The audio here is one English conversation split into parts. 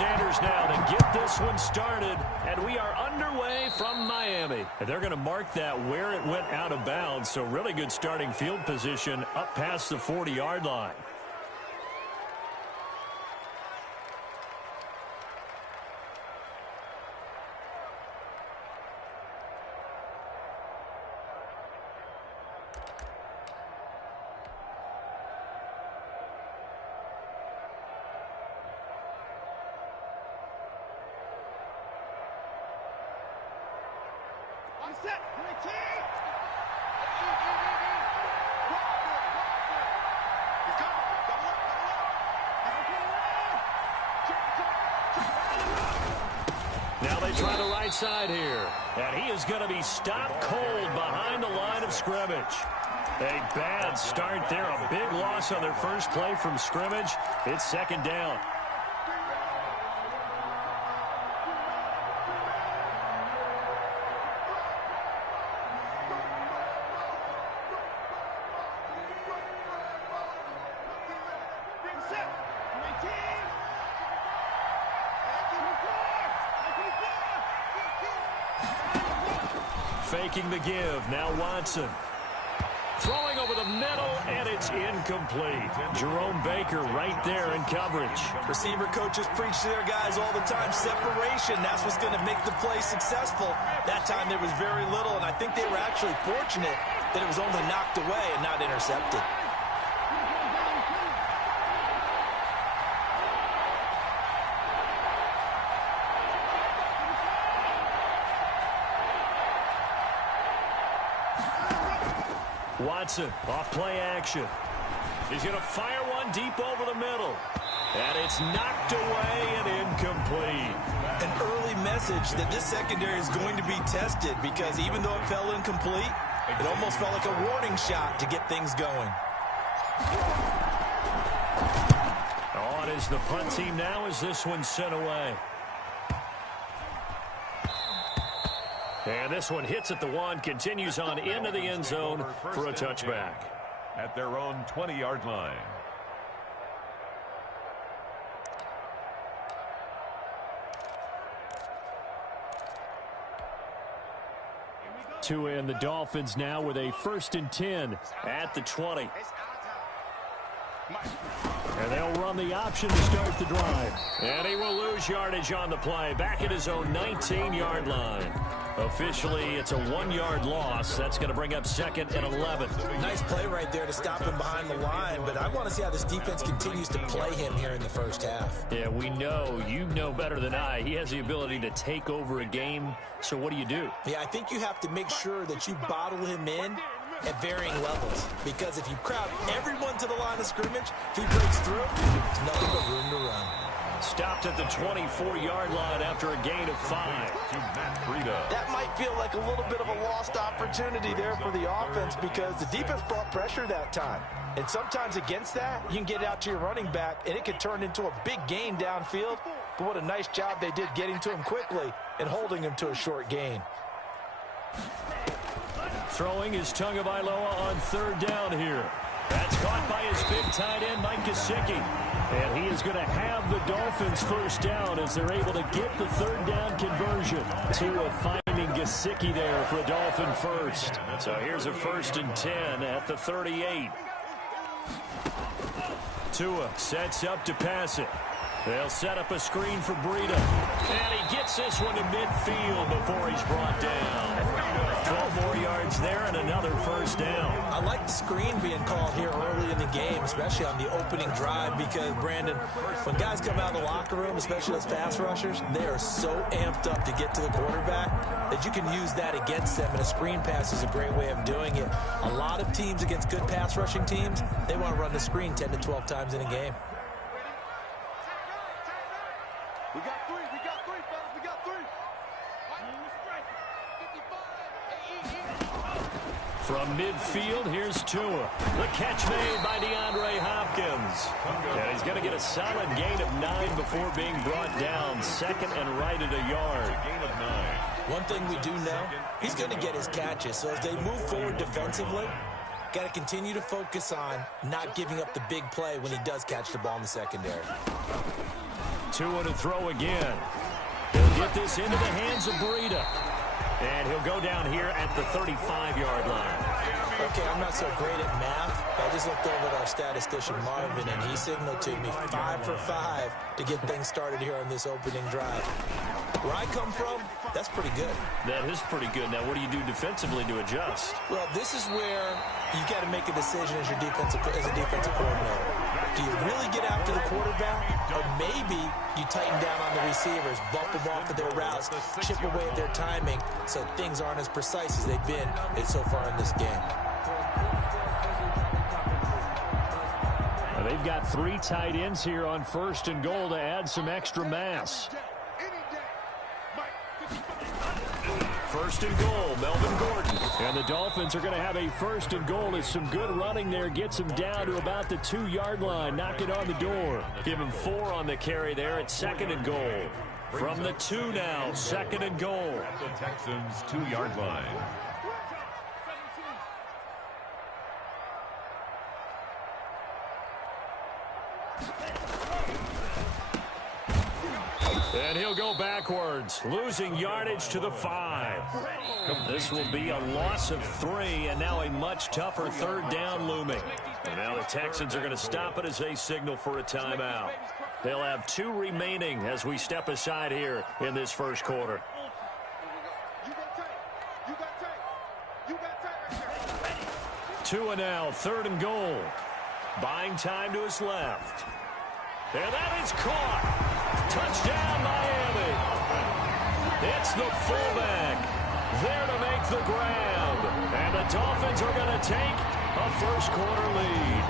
Sanders now to get this one started, and we are underway from Miami. And they're going to mark that where it went out of bounds, so really good starting field position up past the 40-yard line. Now they try the right side here. And he is going to be stopped cold behind the line of scrimmage. A bad start there. A big loss on their first play from scrimmage. It's second down. Faking the give. Now Watson. Throwing over the middle, and it's incomplete. Jerome Baker right there in coverage. Receiver coaches preach to their guys all the time. Separation, that's what's going to make the play successful. That time there was very little, and I think they were actually fortunate that it was only knocked away and not intercepted. Watson, off play action. He's going to fire one deep over the middle. And it's knocked away and incomplete. An early message that this secondary is going to be tested, because even though it fell incomplete, it almost felt like a warning shot to get things going. On is the punt team now as this one's sent away. And this one hits at the one, continues on into the end zone for a touchback. At their own 20-yard line. Tua and the Dolphins now with a 1st and 10 at the 20. And they'll run the option to start the drive. And he will lose yardage on the play, back at his own 19-yard line. Officially, it's a 1-yard loss. That's going to bring up 2nd and 11. Nice play right there to stop him behind the line, but I want to see how this defense continues to play him here in the first half. Yeah, we know, you know better than I, he has the ability to take over a game. So what do you do? Yeah, I think you have to make sure that you bottle him in at varying levels, because if you crowd everyone to the line of scrimmage, if he breaks through, there's nothing but room to run. Stopped at the 24-yard line after a gain of 5. That might feel like a little bit of a lost opportunity there for the offense, because the defense brought pressure that time. And sometimes against that, you can get out to your running back, and it could turn into a big gain downfield. But what a nice job they did getting to him quickly and holding him to a short gain. Throwing is Tagovailoa on 3rd down here. That's caught by his big tight end, Mike Gesicki. And he is going to have the Dolphins 1st down as they're able to get the 3rd down conversion. Tua finding Gesicki there for a Dolphin 1st. So here's a 1st and 10 at the 38. Tua sets up to pass it. They'll set up a screen for Breida. And he gets this one to midfield before he's brought down. 12 more yards there and another 1st down. I like the screen being called here early in the game, especially on the opening drive, because, Brandon, when guys come out of the locker room, especially those pass rushers, they are so amped up to get to the quarterback that you can use that against them, and a screen pass is a great way of doing it. A lot of teams against good pass rushing teams, they want to run the screen 10 to 12 times in a game. We got 3, fellas, we got 3. From midfield, here's Tua. The catch made by DeAndre Hopkins. And he's going to get a solid gain of 9 before being brought down. 2nd and right at a yard. One thing we do know, he's going to get his catches. So as they move forward defensively, got to continue to focus on not giving up the big play when he does catch the ball in the secondary. Tua to throw again. He'll get this into the hands of Breida. And he'll go down here at the 35-yard line. Okay, I'm not so great at math, but I just looked over at our statistician, Marvin, and he signaled to me 5 for 5 to get things started here on this opening drive. Where I come from, that's pretty good. That is pretty good. Now, what do you do defensively to adjust? Well, this is where you got to make a decision as a defensive coordinator. Do you really get after the quarterback, or maybe you tighten down on the receivers, bump them off of their routes, chip away at their timing, so things aren't as precise as they've been so far in this game? Now, they've got 3 tight ends here on 1st and goal to add some extra mass. 1st and goal, Melvin Gordon. And the Dolphins are going to have a 1st and goal as some good running there gets them down to about the 2-yard line, knocking on the door. Give him 4 on the carry there at 2nd and goal. From the 2 now, 2nd and goal. At the Texans' 2-yard line. And he'll go backwards, losing yardage to the 5. This will be a loss of 3, and now a much tougher 3rd down looming. And now the Texans are going to stop it as they signal for a timeout. They'll have 2 remaining as we step aside here in this 1st quarter. Tua now, 3rd and goal. Buying time to his left. And that is caught. Touchdown, Miami. It's the fullback there to make the grab. And the Dolphins are going to take a 1st quarter lead.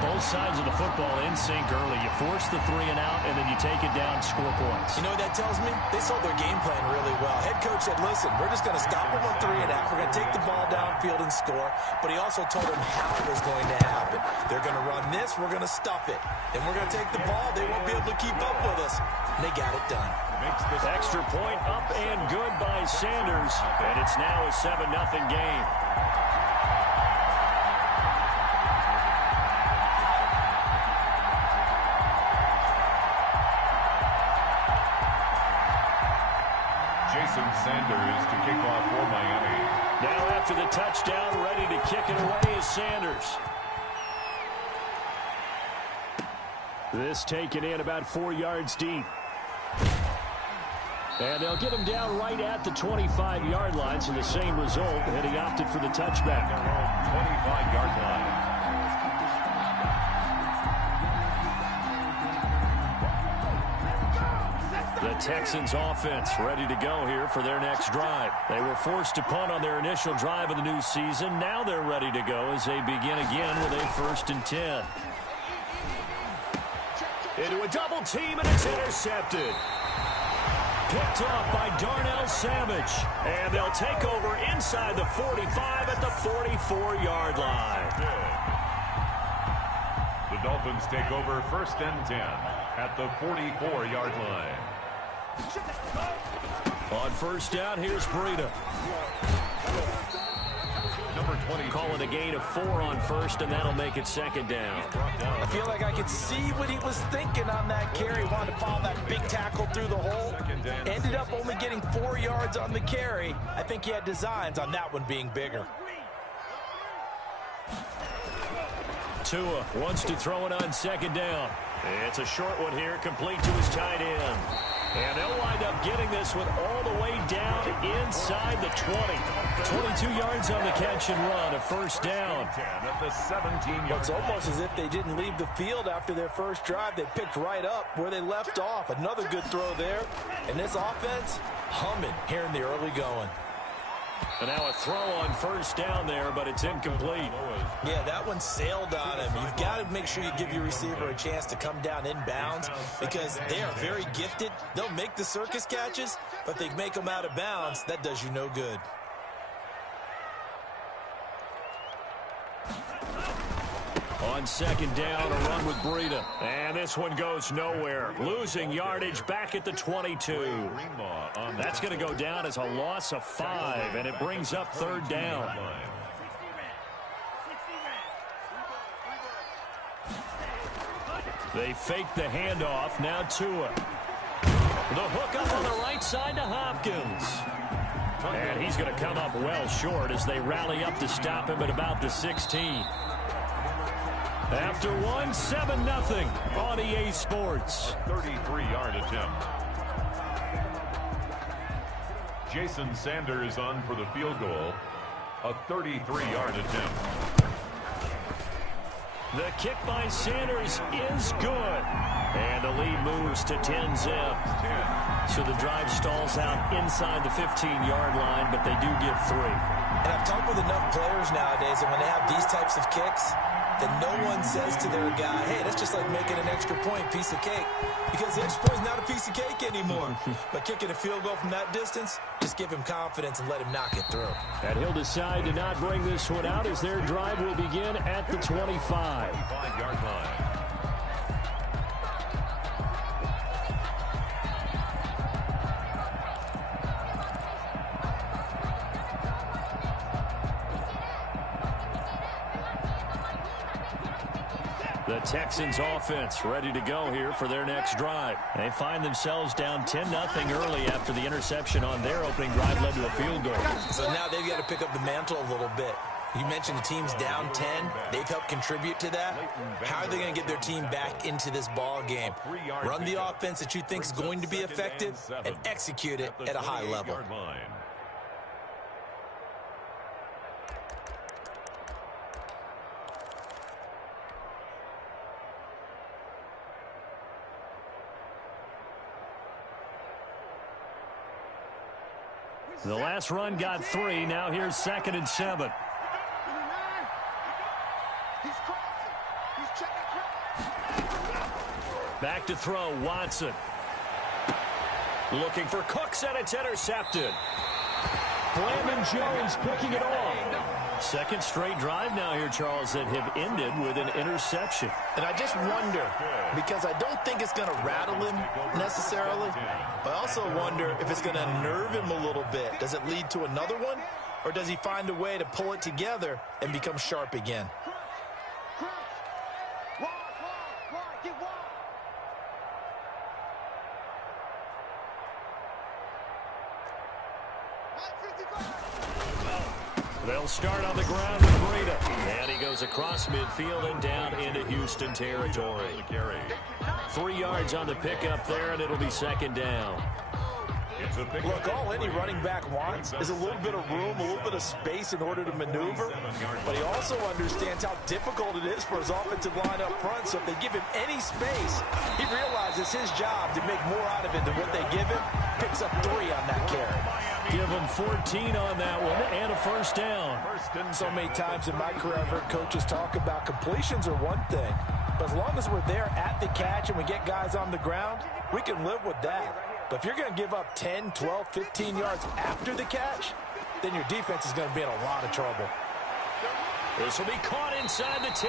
Both sides of the football in sync early. You force the 3 and out, and then you take it down, score points. You know what that tells me? They sold their game plan really well. Head coach said, listen, we're just going to stop them on 3 and out. We're going to take the ball downfield and score. But he also told them how it was going to happen. They're going to run this. We're going to stuff it. Then we're going to take the ball. They won't be able to keep up with us. And they got it done. Extra point up and good by Sanders. And it's now a 7-0 game. Sanders to kick off for Miami. Now after the touchdown, ready to kick it away is Sanders. This taken in about 4 yards deep. And they'll get him down right at the 25-yard line, so the same result, and he opted for the touchback. 25-yard line. The Texans offense ready to go here for their next drive. They were forced to punt on their initial drive of the new season. Now they're ready to go as they begin again with a 1st and 10. Into a double team, and it's intercepted. Picked off by Darnell Savage. And they'll take over inside the 45 at the 44-yard line. The Dolphins take over 1st and 10 at the 44-yard line. On 1st down, here's Breida. Number 20. Call it a gain of 4 on 1st, and that'll make it 2nd down. I feel like I could see what he was thinking on that carry. Wanted to follow that big tackle through the hole. Ended up only getting 4 yards on the carry. I think he had designs on that one being bigger. Tua wants to throw it on 2nd down. It's a short one here, complete to his tight end. And they'll wind up getting this one all the way down inside the 20. 22 yards on the catch and run, a 1st down. At the 17-yard. It's almost as if they didn't leave the field after their first drive. They picked right up where they left off. Another good throw there. And this offense, humming here in the early going. And now a throw on 1st down there, but it's incomplete. Yeah, that one sailed on him. You've got to make sure you give your receiver a chance to come down inbounds because they are very gifted. They'll make the circus catches, but they make them out of bounds. That does you no good. On 2nd down, a run with Breida. And this one goes nowhere. Losing yardage back at the 22. That's going to go down as a loss of 5, and it brings up 3rd down. They fake the handoff. Now Tua. The hook up on the right side to Hopkins. And he's going to come up well short as they rally up to stop him at about the 16. After one, 7-0 on EA Sports. 33-yard attempt. Jason Sanders on for the field goal. A 33-yard attempt. The kick by Sanders is good. And the lead moves to 10-zip. So the drive stalls out inside the 15-yard line, but they do get 3. And I've talked with enough players nowadays, and when they have these types of kicks, that no one says to their guy, hey, that's just like making an extra point, piece of cake. Because the extra point is not a piece of cake anymore. But kicking a field goal from that distance, just give him confidence and let him knock it through. And he'll decide to not bring this one out as their drive will begin at the 25. 25-yard line. The Texans offense ready to go here for their next drive. They find themselves down 10-0 early after the interception on their opening drive led to a field goal. So now they've got to pick up the mantle a little bit. You mentioned the team's down 10. They've helped contribute to that. How are they going to get their team back into this ball game? Run the offense that you think is going to be effective and execute it at a high level. The last run got 3. Now here's 2nd and 7. Back to throw, Watson. Looking for Cooks, and it's intercepted. Brandon Jones picking it off. Second straight drive now here, Charles, that have ended with an interception. And I just wonder, because I don't think it's going to rattle him necessarily, but I also wonder if it's going to unnerve him a little bit. Does it lead to another one, or does he find a way to pull it together and become sharp again? They'll start on the ground with Breida. And he goes across midfield and down into Houston territory. 3 yards on the pickup there, and it'll be 2nd down. Look, all any running back wants is a little bit of room, a little bit of space in order to maneuver. But he also understands how difficult it is for his offensive line up front. So if they give him any space, he realizes his job to make more out of it than what they give him. Picks up 3 on that carry. Give him 14 on that one and a 1st down. So many times in my career, I've heard coaches talk about completions are one thing. But as long as we're there at the catch and we get guys on the ground, we can live with that. But if you're going to give up 10, 12, 15 yards after the catch, then your defense is going to be in a lot of trouble. This will be caught inside the 10.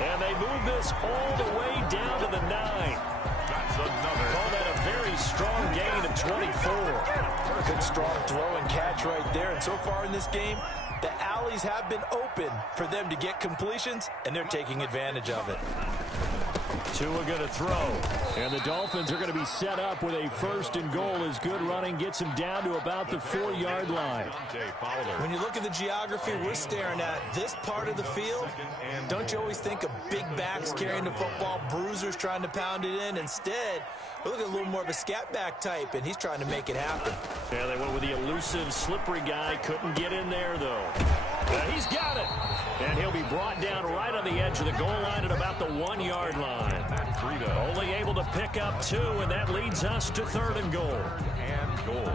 And they move this all the way down to the 9. That's another. Call that a very strong gain of 24. Good strong throw and catch right there. And so far in this game, the alleys have been open for them to get completions, and they're taking advantage of it. Tua going to throw. And the Dolphins are going to be set up with a 1st and goal as good running gets him down to about the 4-yard line. When you look at the geography we're staring at, this part of the field, don't you always think of big backs carrying the football, bruisers trying to pound it in? Instead, we're looking at a little more of a scat back type, and he's trying to make it happen. Yeah, they went with the elusive, slippery guy. Couldn't get in there, though. He's got it. And he'll be brought down right on the edge of the goal line at about the 1-yard line. Only able to pick up 2, and that leads us to 3rd and goal. And goal.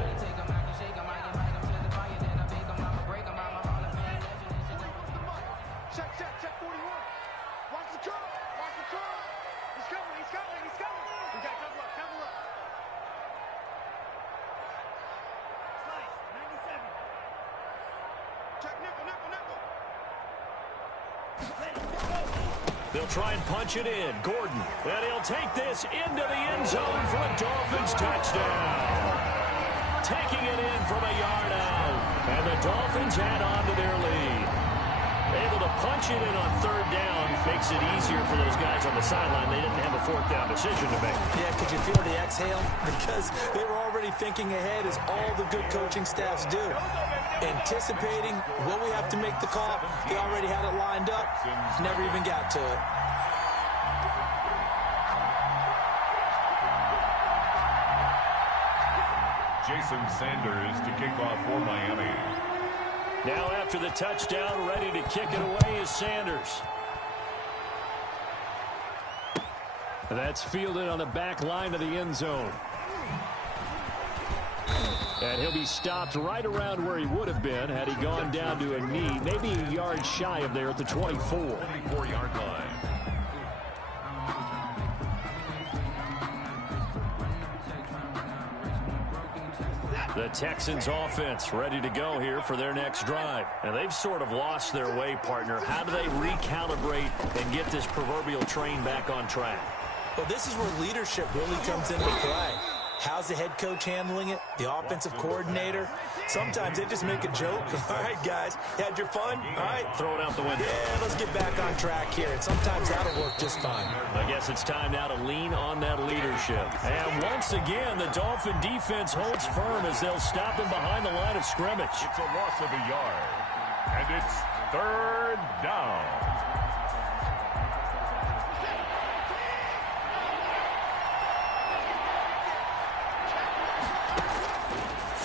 Check 41. Watch the truck. Watch the truck. He's coming. We got cover up. Slice, 97. Check nickel. They'll try and punch it in. Gordon. And he'll take this into the end zone for a Dolphins touchdown. Taking it in from a yard out. And the Dolphins add on to their lead. Able to punch it in on third down. Makes it easier for those guys on the sideline. They didn't have a fourth down decision to make. Yeah, could you feel the exhale? Because they were already thinking ahead, as all the good coaching staffs do. Anticipating what we have to make the call. They already had it lined up. Never even got to it. Jason Sanders to kick off for Miami. Now after the touchdown, ready to kick it away is Sanders. That's fielded on the back line of the end zone. And he'll be stopped right around where he would have been had he gone down to a knee, maybe a yard shy of there at the 24. 24-yard line. The Texans offense ready to go here for their next drive. And they've sort of lost their way, partner. How do they recalibrate and get this proverbial train back on track? Well, this is where leadership really comes into play. How's the head coach handling it? The offensive coordinator? Sometimes they just make a joke. All right, guys, you had your fun? All right. Throw it out the window. Yeah, let's get back on track here. And sometimes that'll work just fine. I guess it's time now to lean on that leadership. And once again, the Dolphin defense holds firm as they'll stop him behind the line of scrimmage. It's a loss of a yard. And it's third down.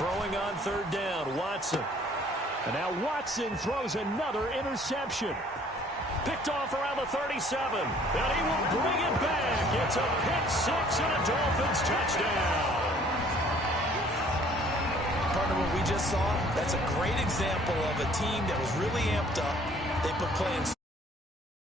Throwing on third down, Watson. And now Watson throws another interception. Picked off around the 37. And he will bring it back. It's a pick six and a Dolphins touchdown. Partner, what we just saw, that's a great example of a team that was really amped up. They put plans